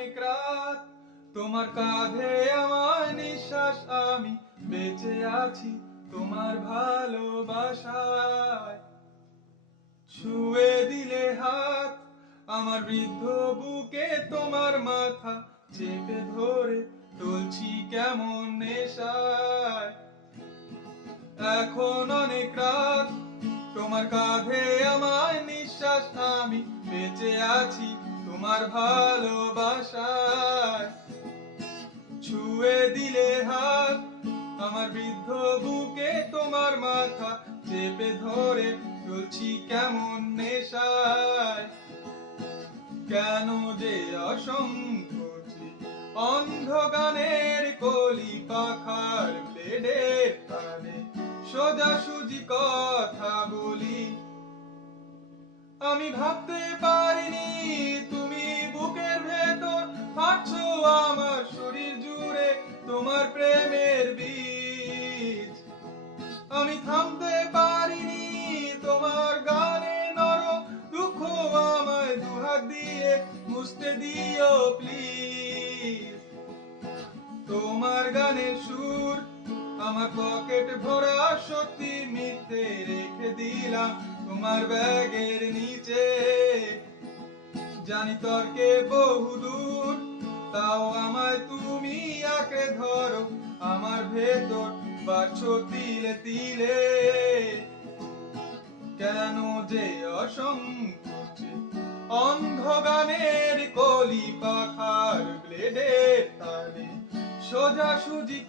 অনেক রাত তোমার কাঁধে আমার নিঃশ্বাস, আমি বেঁচে আছি তোমার ভালোবাসায়। ছুঁয়ে দিলে হাত আমার বৃদ্ধ বুকে, তোমার মাথা চেপে ধরে চলছি কেমন নেশায়। এখন অনেক রাত তোমার কাঁধে আমার নিঃশ্বাস, আমি বেঁচে আছি তোমার ভালোবাসায়। ছুঁয়ে দিলে হাত আমার বৃদ্ধ বুকে, তোমার মাথা চেপে ধরে চলছি কেমন নেশায়। কেন যে অসংকোচে অন্ধ গানের কলি পাখার ব্লেডের টানে সোজাসুজি কথা বলি। আমি ভাবতে পারিনি তুমি বুকের ভেতর ফাটছো আমার শরীর জুড়ে তোমার প্রেমের বীজ। আমি থামতে পারিনি তোমার গানে নরম দুঃখ, আমায় দুহাত দিয়ে মুছতে দিও প্লিজ। তোমার গানের সুর আমার পকেট ভরা সত্যি মিথ্যে রেখে দিলাম তোমার ব্যাগের নিচে। জানি তর্কে বহুদূর, তাও আমায় তুমি আঁকড়ে ধরো আমার ভেতর বাড়ছো তিলে তিলে। কেন যে অসংকোচে অন্ধ গানের কলি পাখার ব্লেডের টানে সোজাসুজি